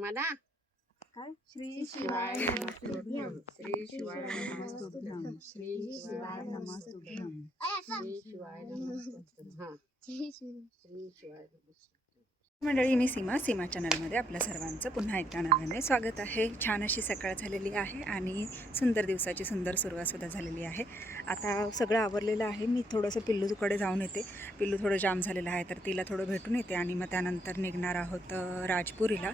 मला काय श्री शिवाय नमस्तुभ्यं श्री शिवाय नमस्तुभ्यं श्री शिवाय नमस्तुभ्यं श्री शिवाय नमस्तुभ्यं हां श्री शिवाय नमस्तुभ्यं. मंडळी, मी सीमा चॅनलमध्ये आपल्या सर्वांचं पुन्हा एकदा नव्याने स्वागत आहे. छान अशी सकाळ झालेली आहे आणि सुंदर दिवसाची सुंदर सुरुवातसुद्धा झालेली आहे. आता सगळं आवरलेलं आहे. मी थोडंसं पिल्लूकडे जाऊन येते. पिल्लू थोडं जाम झालेलं आहे तर तिला थोडं भेटून येते आणि मग त्यानंतर निघणार आहोत राजपुरीला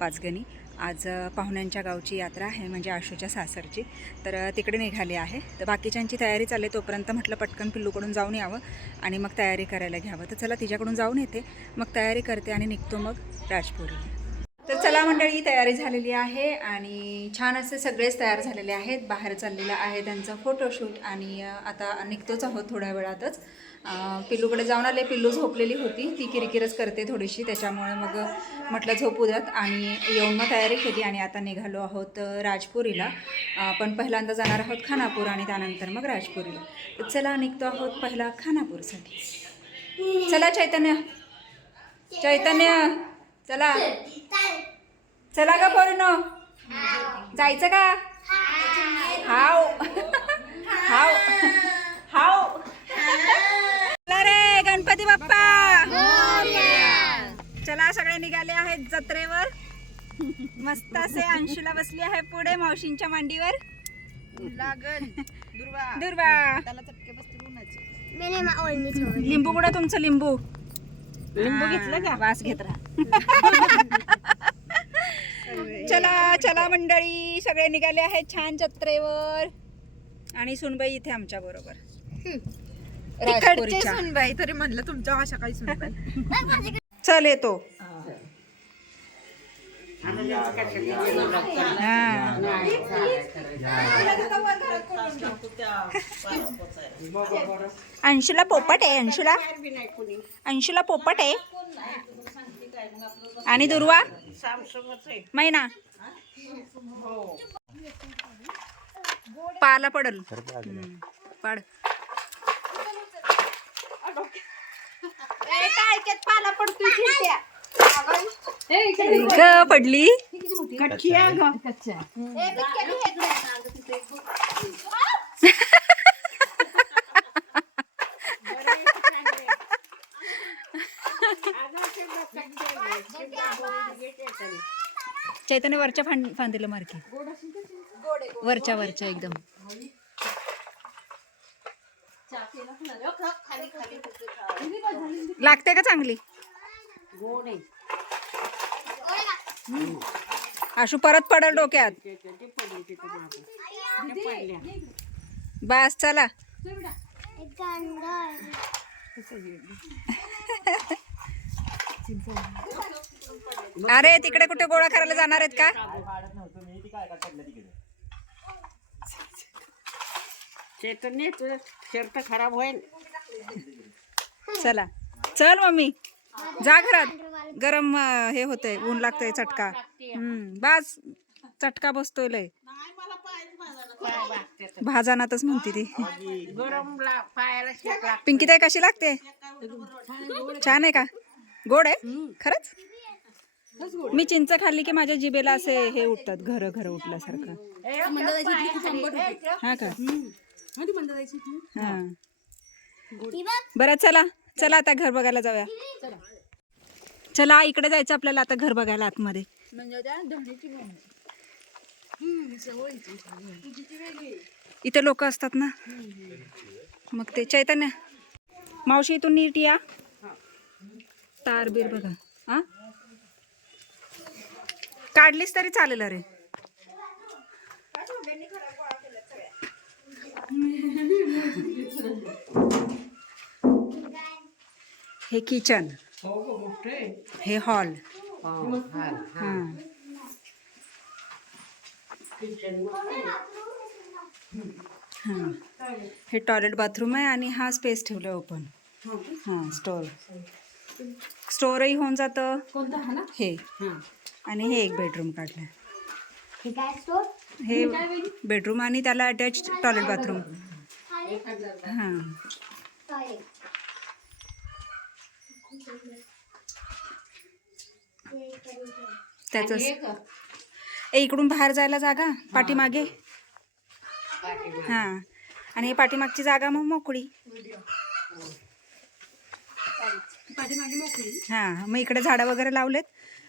पाचगणी. आज पाहुण्यांच्या गावची यात्रा आहे, म्हणजे आशूच्या सासरची, तर तिकडे निघाली आहे. तर बाकीच्यांची तयारी चालली, तोपर्यंत म्हटलं पटकन पिल्लूकडून जाऊन यावं आणि मग तयारी करायला घ्यावं. तर चला तिच्याकडून जाऊन येते, मग तयारी करते आणि निघतो मग राजपुरीला. तर चला मंडळी, तयारी झालेली आहे आणि छान असे सगळेच तयार झालेले आहेत. बाहेर चाललेलं आहे त्यांचं फोटोशूट आणि आता निघतोच आहोत थोड्या वेळातच. पिल्लूकडे जाऊन आले. पिल्लू झोपलेली होती, ती किरकिरच करते थोडीशी, त्याच्यामुळे मग म्हटलं झोपू द्यात आणि येऊन मग तयारी केली आणि आता निघालो आहोत राजपुरीला. पण पहिल्यांदा जाणार आहोत खानापूर आणि त्यानंतर मग राजपुरीला. तर चला निघतो आहोत पहिला खानापूरसाठी. चला चैतन्य चला चला का पोरीनो, जायचं का? हाव हाव हाव. रे गणपती बाप्पा, चला सगळे निघाले आहेत जत्रेवर. मस्त असे अंशुला बसली आहे पुढे मावशींच्या मांडीवर. दुर्वा लिंबू कुठे तुमचं? लिंबू घेतलं का? वास घेत राहा. चला चला मंडळी, सगळे निघाले आहेत छान जत्रेवर आणि सुनबाई इथे आमच्या बरोबर. सुनबाई तरी म्हणलं तुमच्या भाषा काही सुनबाई. चल येतो. अंशुला पोपट आहे, अंशुला पोपट आहे. आणि दुर्वा मैना पाला पडल. पाड पाला पडतोय पडली. चैतन्य वरच्या फांदीला मारकी, वरच्या एकदम. लागते का चांगली? आशू परत पडल डोक्यात. बस चला. अरे तिकडे कुठे गोळा करायला जाणार आहेत का? चैतन्य तुझं शर्ट खराब होईल. चला चल मम्मी, जा घरात. गरम हे होतंय, ऊन लागतंय, चटका. बस चटका बसतोय लय. भाजानातच म्हणते ती. पिंकी ताई कशी लागते? छान आहे का? गोड आहे खरंच. मी चिंच खाल्ली की माझ्या जिभेला असे हे उठतात, घर उठल्यासारखं. हा का? हा बरं चला चला आता घर बघायला जाऊया. चला इकडे जायचं आपल्याला आता घर बघायला आतमध्ये. इथे लोक असतात ना, मग ते. चैतन्य मावशी इथून नीट या. तारबीर बघा. हा काढलीस तरी चालेल. अरे हे किचन, हे हॉल. हे टॉयलेट बाथरूम आहे आणि हा स्पेस ठेवला ओपन. स्टोरही होऊन जातं हे. आणि हे एक बेडरूम काढलं. हे बेडरूम आणि त्याला अटॅच टॉयलेट बाथरूम. त्याच आणि हे ग, इकडून बाहेर जायला जागा पाठीमागे. पाठीमागे. हा आणि ही पाठीमागची जागा मग मोकळी. हा मग इकडे झाडं वगैरे लावलेत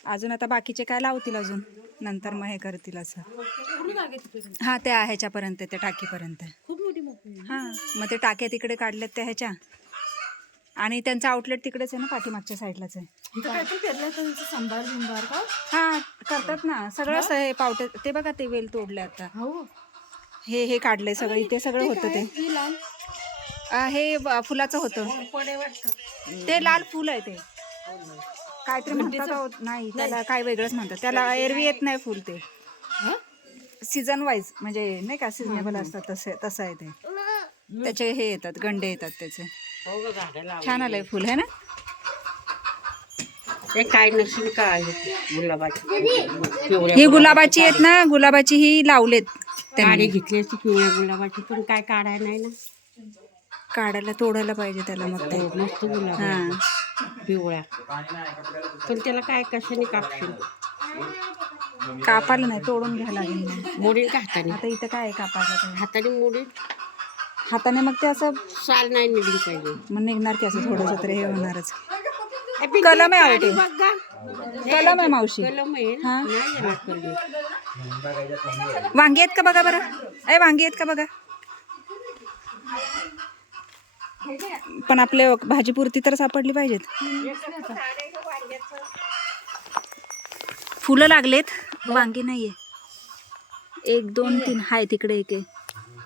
अजून. आता बाकीचे काय लावतील अजून नंतर मग हे करतील असं. हा त्या ह्याच्यापर्यंत त्या टाकीपर्यंत. हा मग ते टाक्या तिकडे काढलेत त्या ह्याच्या आणि त्यांचं आउटलेट तिकडेच आहे ना पाठीमागच्या साईडलाच आहे. हा करतात ना सगळं असं. हे पावटे ते बघा ते वेल तोडले आता. हे काढले सगळं. इथे सगळं होतं ते. हे फुलाचं होतं ते. लाल फुल आहे ते. काहीतरी म्हणतात नाही त्याला काय वेगळंच म्हणतात त्याला. एरवी येत नाही फुल ते. सीझन वाईज म्हणजे नाही का सिजनेबल असतात तसे. तसं आहे ते. त्याचे हे येतात गंडे येतात त्याचे. छान आलंय फुल आहे ना. ते काय नसेल काय गुलाबाची. ही गुलाबाची आहेत ना. गुलाबाची ही लावलेत काढे त्यांनी. घेतली असती पिवळ्या गुलाबाची पण काय काढायला नाही ना. काढायला तोडायला पाहिजे त्याला मग ते. मस्त गुलाब हा आहे, पिवळ्या. पण त्याला काय कशाने कापशील. कापायला नाही तोडून घ्यायला लागेल मग. मोडील का हाताने. आता इथं काय आहे कापायला ते? हाताने मोडील. हाताने मग ते असं साल नाही निघली पाहिजे. मग निघणार की असं थोडंसं तरी हे होणारच. कलम आहे आवटे. कलम आहे मावशी. कलम आहे ना? हा. नाही येणार कलम. वांगी आहेत का बघा बरं. वांगी आहेत का बघा. पण आपले भाजीपुरती तर सापडली पाहिजेत. फुलं लागलेत वांगी नाहीये. 1 2 3 हाय तिकडे एक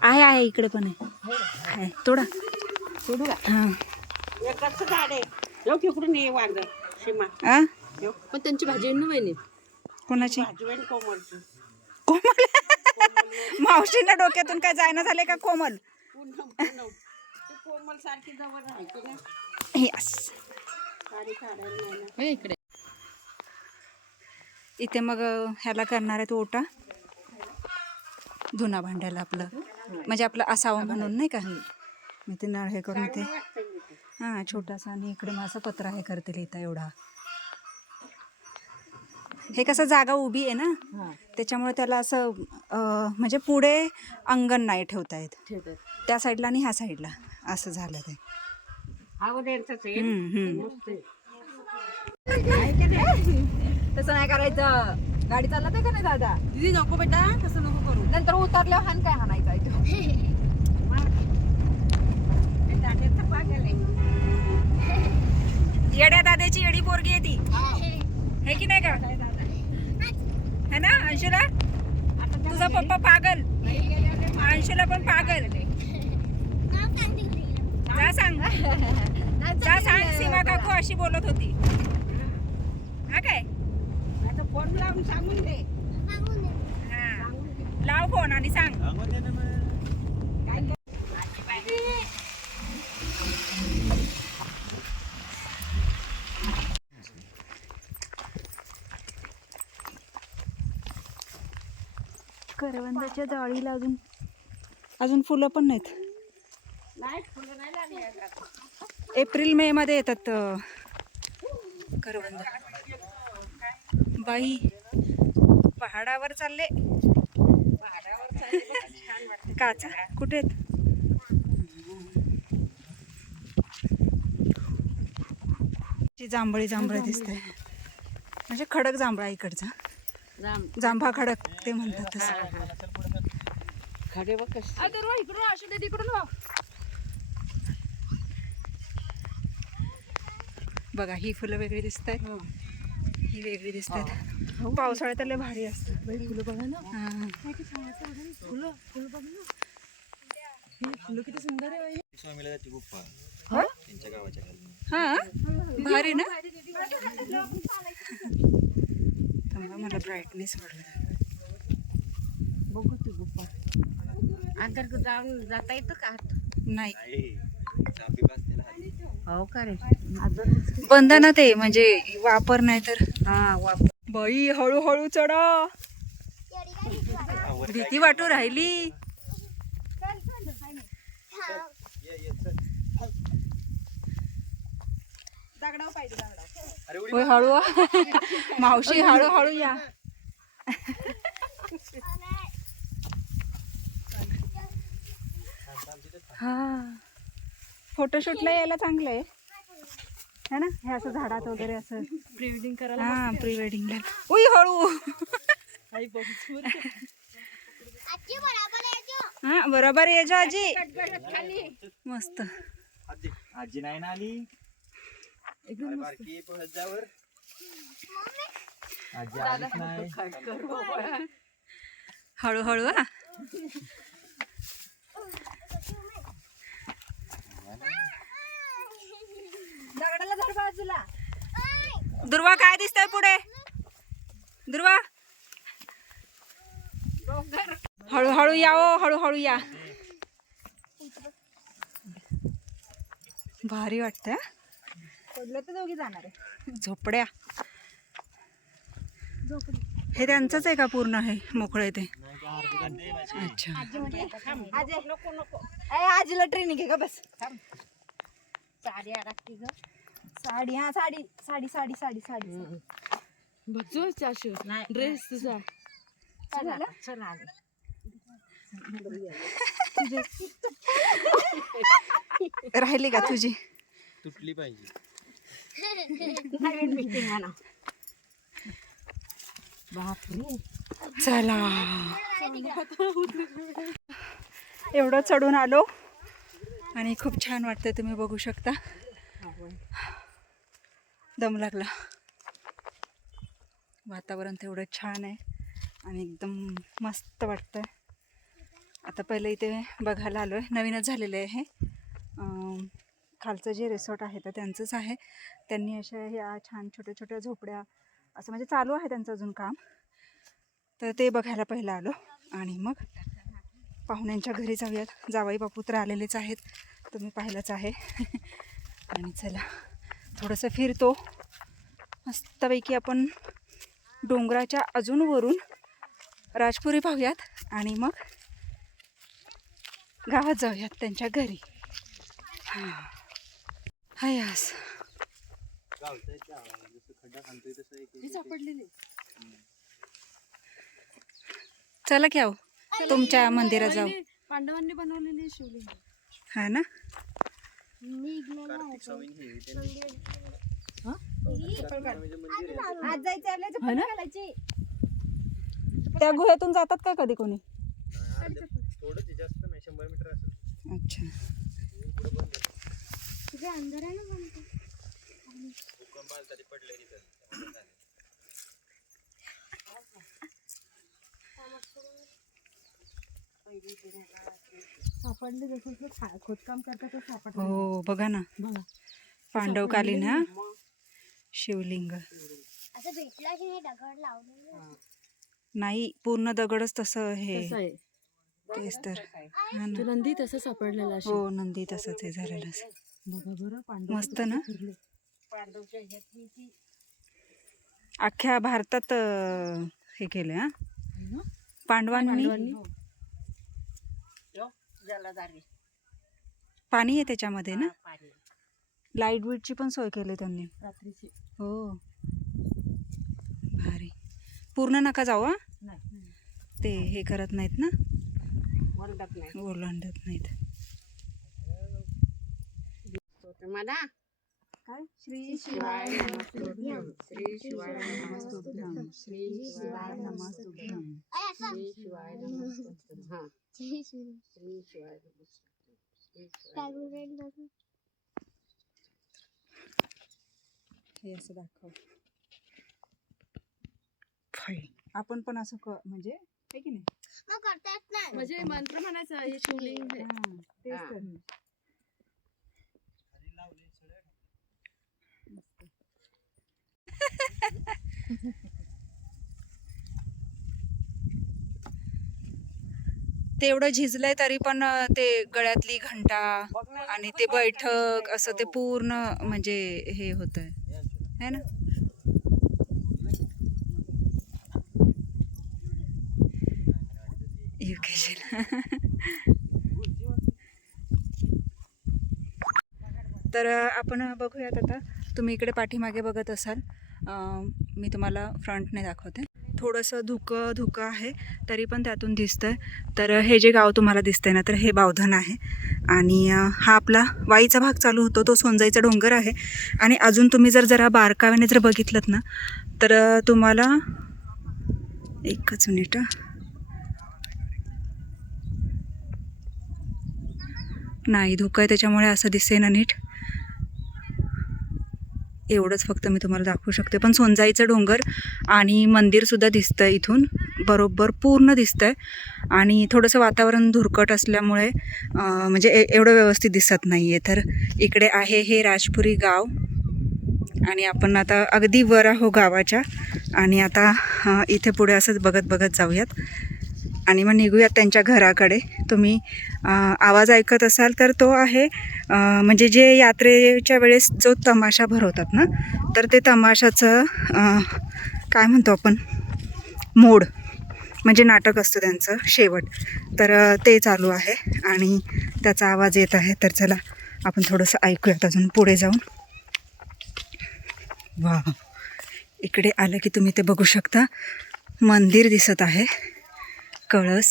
आहे इकडे पण आहे. तोडा सोडू का. हा. कसं झाड आहे. येऊ तिकडून ये वांग सीमा. आ पण त्यांची भाजी आहे ना वहिनी. कोणाची भाजी आहे कोमलची. कोमल. मावशींना डोक्यातून काय जायना झाले का कोमल. पूनम पूनम. ती कोमल सारखी जवळ राहायची ना. यस. साडी काढायला नाही ना. इकडे इथे मग ह्याला करणार आहे तो ओटा धुना भांड्याला आपलं म्हणजे आपलं असावं म्हणून नाही का. मी ते नळ हे करून ते हां छोटासा. आणि इकडे माझा पत्रा हे करतील इथं एवढा. हे कसं जागा उभी आहे ना त्याच्यामुळे त्याला असं म्हणजे पुढे अंगण नाही ठेवता येत. त्या साईडला आणि ह्या साईडला असं झालं ते. तसं नाही करायचं. गाडी चालत आहे का नाही दादा. दीदी नको बेटा तसं नको करू. नंतर उतरल्यावर हान काय हाणायचा आहे तो. येड्या दादाची येडी पोरगी आहे ती. हे की नाही का है ना अंशुला. तुझा पप्पा पागल. अंशुला पण पागल. जा सांग. जा सांग सीमा काकू अशी बोलत होती. हा काय फोन लावून सांगून दे. हा लाव फोन आणि सांग. करवंदाच्या जाळीला अजून फुलं पण नाहीत. एप्रिल मे मध्ये येतात करवंद. बाई पहाडावर चालले. काचा कुठे आहेत. जांभळी दिसते म्हणजे खडक जांभळा इकडचा. जांभा खडक ते म्हणतात तसं. खडे बघ कसे. इकडून असू दे तिकडून वा. बघा ही फुलं वेगळी दिसत आहेत. ही वेगळी दिसत आहेत. पावसाळ्यात लय भारी असतात फुलं बघा ना. हा फुलं बघ ना. ही फुलं किती सुंदर आहे. हा भारी ना. थांबा मला ब्राईटनेस वाढलं. बघू ती गुप्पा. अंतर जाऊन जाता येतं का. नाही हो का रे. बंधना ते म्हणजे वापर नाही तर. हा वापर. बाई हळूहळू चढा. भीती वाटू राहिली. होय हळू. मावशी हळूहळू या. हा फोटोशूटला यायला चांगलं आहे है ना, हे असं झाडात वगैरे असं प्री वेडिंग करायला. हा प्री वेडिंगला. उई हळू. हा बरोबर ये जो आजी. मस्त. आजी नाही ना आली. एकदम बारकी पोहोचल्यावर आजी आलीच नाही. हळूहळू हा. दगडाला धर बाजूला. दुर्वा काय दिसतंय पुढे? दुर्वा हळूहळू या ओ, हळूहळू या. भारी वाटतंय. पडलं तर दोघी जाणार आहे. झोपड्या हे त्यांचंच आहे का पूर्ण? हे मोकळे ते. अच्छा आजी नको नको. आजीला ट्रेनिंग आहे का बस. साडी अडकती ग. साडी हा साडी साडी साडी साडी साडी. बच्चो चाशू ड्रेस तुझा काय झालं? चल आले. राहिली का तुझी? तुटली पाहिजे. नवीन मीटिंग म्हणा. बापरे. चला एवढं चढून आलो आणि खूप छान वाटतंय. तुम्ही बघू शकता. दम लागला. वातावरण तेवढं छान आहे आणि एकदम मस्त वाटतंय. आता पहिलं इथे बघायला आलो आहे. नवीनच झालेलं आहे हे. खालचं जे रिसॉर्ट आहे तर त्यांचंच आहे. त्यांनी अशा ह्या छान छोट्या छोट्या झोपड्या असं म्हणजे चालू आहे त्यांचं अजून काम. तर ते बघायला पहिलं आलो आणि मग पाहुण्यांच्या घरी जाऊयात. जावई बापू तर आलेलेच आहेत, तुम्ही पाहिलंच आहे. आणि चला थोडंसं फिरतो मस्तपैकी. आपण डोंगराच्या अजून वरून राजपुरी पाहूयात आणि मग गावात जाऊयात त्यांच्या घरी. हाय आस सापडलेली. चला की आहो तुमच्या मंदिरात जाऊ. पांडवांनी बनवलेली शिवलिंग. हा ना. आज जायचं आपल्याला घालायची. त्या गुहेतून जातात का कधी कोणी? थोडं जास्त नाही, 100 मीटर असेल. अच्छा. भूकंप आला तरी पडले तिथं. सापडले जसं खोदकाम करतात ते सापडले. हो बघा ना, पांडवकालीन हा शिवलिंग. नाही पूर्ण दगडच तसं हे. तेच तर. हा ना. नंदी तसं सापडलेला. हो नंदी तसंच हे झालेलं. मस्त ना. अख्ख्या भारतात हे केलं हा पांडवांनी. पाणी आहे त्याच्यामध्ये ना. लाईट बीटची पण सोय केली त्यांनी रात्रीची. हो भारी. पूर्ण नका जाऊ हा. ते हे करत नाहीत ना, ओलांडत नाहीत. मला काय श्री शिवाय शिवाय नमस्तुभ्यं. श्री शिवाय नमस्तुभ्यं. श्री शिवाय नमस्तुभ्यं. श्री शिवाय नमस्तुभ्यं. हा श्री शिवाय नमस्तुभ्यं. हे असं दाखव. आपण पण असं म्हणजे आहे की नाही. म्हणजे मंत्र म्हणायचं हे शिवलिंग आहे. हा, तेच तर. तेवढं झिजलंय तरी पण ते गळ्यातली घंटा आणि ते बैठक असं ते पूर्ण म्हणजे हे होतंय है ना. तर आपण बघूयात आता. तुम्ही इकडे पाठीमागे बघत असाल, मी तुम्हाला फ्रंटने दाखवते. थोडंसं धुकं आहे तरी पण त्यातून दिसतं आहे. तर हे जे गाव तुम्हाला दिसतंय ना, तर हे बावधन आहे आणि हा आपला वाईचा भाग चालू होतो, तो सोनजाईचा डोंगर आहे. आणि अजून तुम्ही जरा बारकाव्याने जर बघितलं ना, तर तुम्हाला एकच मिनिट, नाही धुकं आहे त्याच्यामुळे असं दिसेना नीट, एवढंच फक्त मी तुम्हाला दाखवू शकते. पण सोनजाईचं डोंगर आणि मंदिरसुद्धा दिसतं आहे इथून, बरोबर पूर्ण दिसतं आहे. आणि थोडंसं वातावरण धुरकट असल्यामुळे म्हणजे एवढं व्यवस्थित दिसत नाही आहे. तर इकडे आहे हे राजपुरी गाव आणि आपण आता अगदी वर आहो गावाच्या. आणि आता इथे पुढे असंच बघत जाऊयात आणि मग निघूयात त्यांच्या घराकडे. तुम्ही आवाज ऐकत असाल तर तो आहे म्हणजे जे यात्रेच्या वेळेस जो तमाशा भरवतात ना, तर ते तमाशाचं काय म्हणतो आपण, मोड म्हणजे नाटक असतं त्यांचं शेवट, तर ते चालू आहे आणि त्याचा आवाज येत आहे. तर चला आपण थोडंसं ऐकूयात अजून पुढे जाऊन. वा, इकडे आलं की तुम्ही ते बघू शकता, मंदिर दिसत आहे, कळस,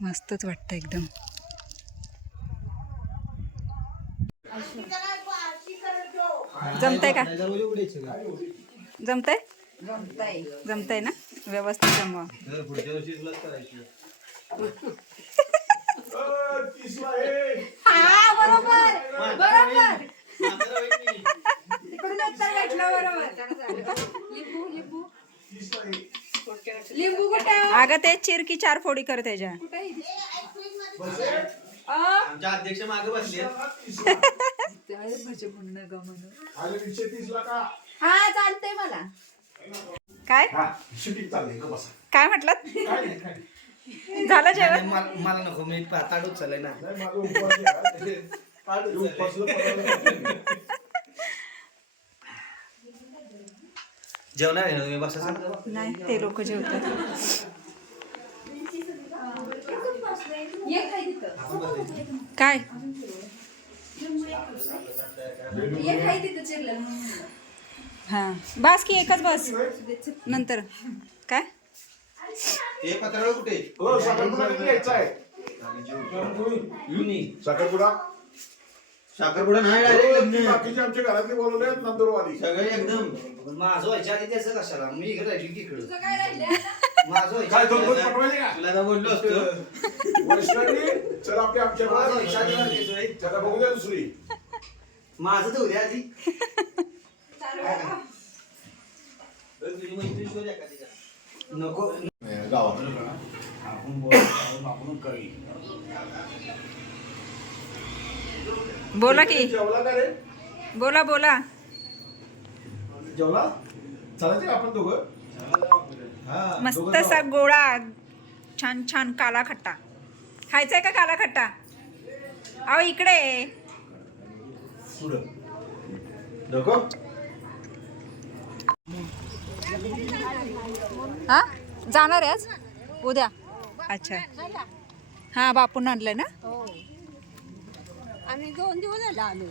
मस्तच वाटतं एकदम. जमतंय का? जमतंय ना, व्यवस्थित जमवा. अगं ते चिरकी 4 फोडी कर त्याच्या. आमच्या अध्यक्ष मागे बसले. हा चालतंय मला. काय काय म्हटलं? झालं जेवण? मला नको, मी ताडूच चालय ना. जेवणार आहे ना तुम्ही? बसा. नाही, ते लोक जेवतात. काय हां, बस की एकच बस, नंतर काय हे पत्रावळ कुठे? साखरपुडा नाही, डायरेक्ट बाकीचे आमच्या घरातले बोलवले नंदुरवाडी सगळे एकदम. माझं व्हायच्या आधी त्याचं कशाला, मी इकडे राहिली की इकडं. माझं काय व्हायच्या दोन दोन पटवायचे का तुला तर बोललो असतो. वैष्णवी चल आपल्या आमच्या माझं घरात व्हायच्या आधी मला घेतोय. त्याला बघू द्या दुसरी. माझं तर उद्या आधी. नको गावात आपण बोलतो आपण कळी. बोला की, जेवला का रे? बोला जेवला चालायचं का आपण दोघं? मस्त असा गोळा छान काला खट्टा खायचाय का? काला खट्टा अहो इकडे पुढं नको. हा जाणार आहे आज उद्या? अच्छा, हा बापून आणलंय ना. आम्ही 2 दिवस झाले आलो.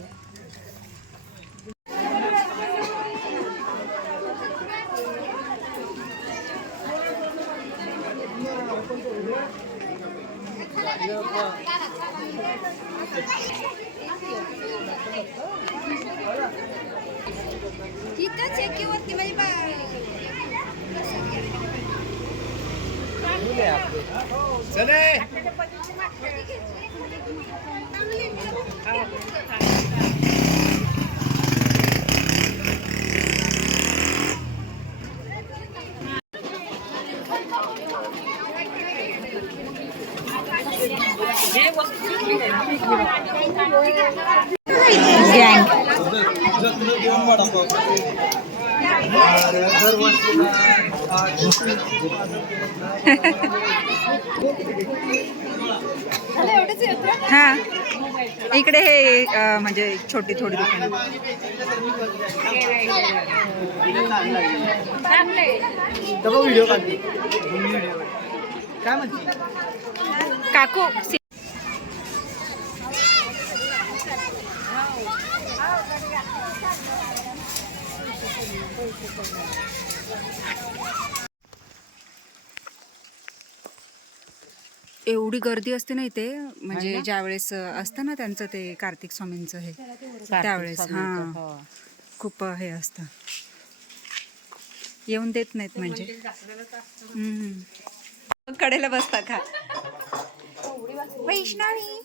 तिथं चेकीवरती हा इकडे हे म्हणजे छोटी थोडी दुकान. व्हिडिओ काढते काय म्हणते काकू. एवढी गर्दी असते ना इथे, म्हणजे ज्यावेळेस असतं ना त्यांचं ते कार्तिक स्वामींचं हे, त्यावेळेस हां खूप हे असतं, येऊन देत नाहीत म्हणजे. कडेला बसता का? वैष्णवी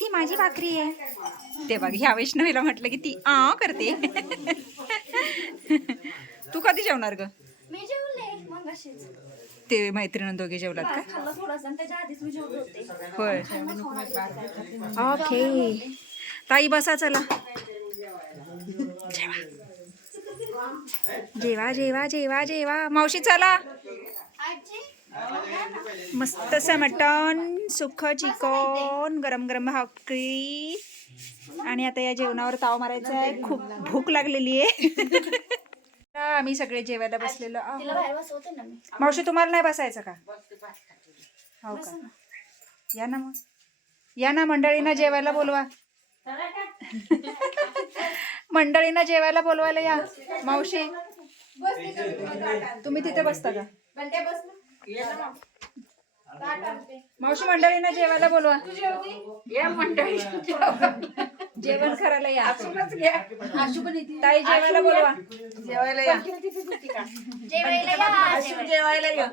ती माझी भाकरी आहे ते बघ. ह्या वैष्णवीला म्हटलं की ती करते. तू कधी जेवणार ग? मी जेवले मग अशीच ते मैत्रिणी दोघे जेवलात का? खाल्लं थोडंसं त्याच्या आधीच मी जेवले होते. होय. ओके ताई बसा चला. जेवा जेवा जेवा जेवा. मावशी चला. मस्त असं मटण, सुख चिकन, गरम गरम भाकरी. आणि आता या जेवणावर ताव मारायचा आहे. खूप भूक लागलेली आहे. आम्ही सगळे जेवायला बसलेलो आहोत. मावशी तुम्हाला नाही बसायचं का? हो का? या ना मग, या ना. मंडळींना जेवायला बोलवा. मंडळींना जेवायला बोलवायला या. मावशी तुम्ही तिथे बसता का? मावशी मंडळींना जेवायला बोलवा. या मंडळी जेवण करायला या. ताई जेवायला बोलवा. जेवायला या. जेवायला या.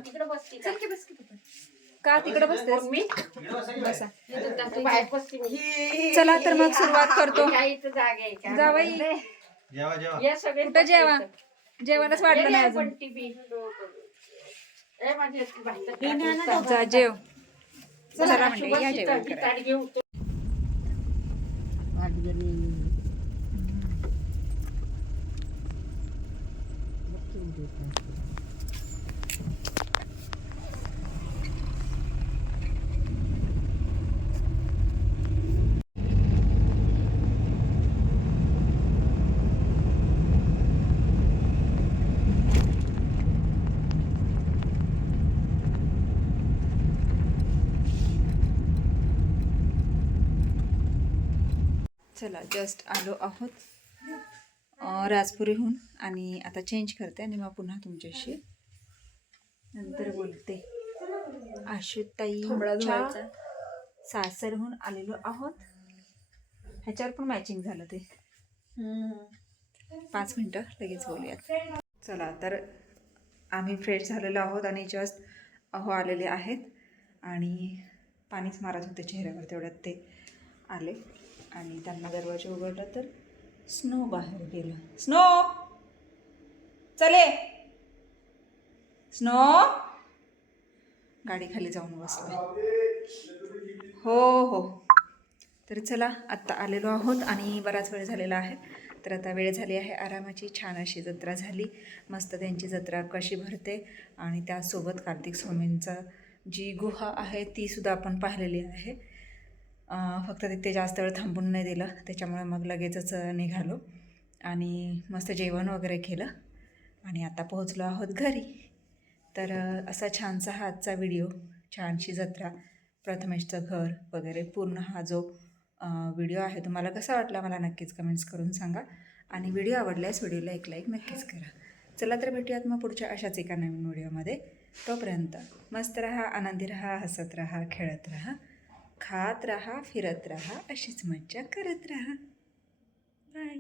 का तिकडे बसतेस? मी बसा. चला तर मग सुरुवात करतो. जावई कुठं जेवा? जेवायलाच वाटलं नाही अजून. जा जेव. चला म्हणजे या जेवण करायला. चला जस्ट आलो आहोत राजपुरीहून आणि आता चेंज करते आणि मग पुन्हा तुमच्याशी नंतर बोलते. आशुताईच्या सासरहून आलेलो आहोत. ह्याच्यावर पण मॅचिंग झालं ते. 5 मिनटं लगेच बोलूयात. चला तर आम्ही फ्रेश झालेलो आहोत आणि जस्ट आलेले आहेत आणि पाणीच मारत होते चेहऱ्यावर. तेवढ्यात ते आले आणि त्यांना दरवाजा उघडला तर स्नो बाहेर गेला. स्नो चले. स्नो गाडी खाली जाऊन बसला. हो हो. तर चला आत्ता आलेलो आहोत आणि बराच वेळ झालेला आहे. तर आता वेळ झाली आहे आरामाची. छान अशी जत्रा झाली. मस्त त्यांची जत्रा कशी भरते आणि त्यासोबत कार्तिक स्वामींचा जी गुहा आहे तीसुद्धा आपण पाहिलेली आहे. फक्त तिथे जास्त वेळ थांबून नाही दिलं, त्याच्यामुळे मग लगेचच निघालो आणि मस्त जेवण वगैरे केलं आणि आता पोहोचलो आहोत घरी. तर असा छानसा हा आजचा व्हिडिओ. छानशी जत्रा, प्रथमेशचं घर वगैरे पूर्ण हा जो व्हिडिओ आहे तुम्हाला कसा वाटला मला नक्कीच कमेंट्स करून सांगा. आणि व्हिडिओ आवडल्यास व्हिडिओला एक लाईक नक्कीच करा. चला तर भेटूयात मग पुढच्या अशाच एका नवीन व्हिडिओमध्ये. तोपर्यंत मस्त राहा, आनंदी राहा, हसत राहा, खेळत राहा, खात राहा, फिरत राहा, अशीच मज्जा करत राहा. बाय.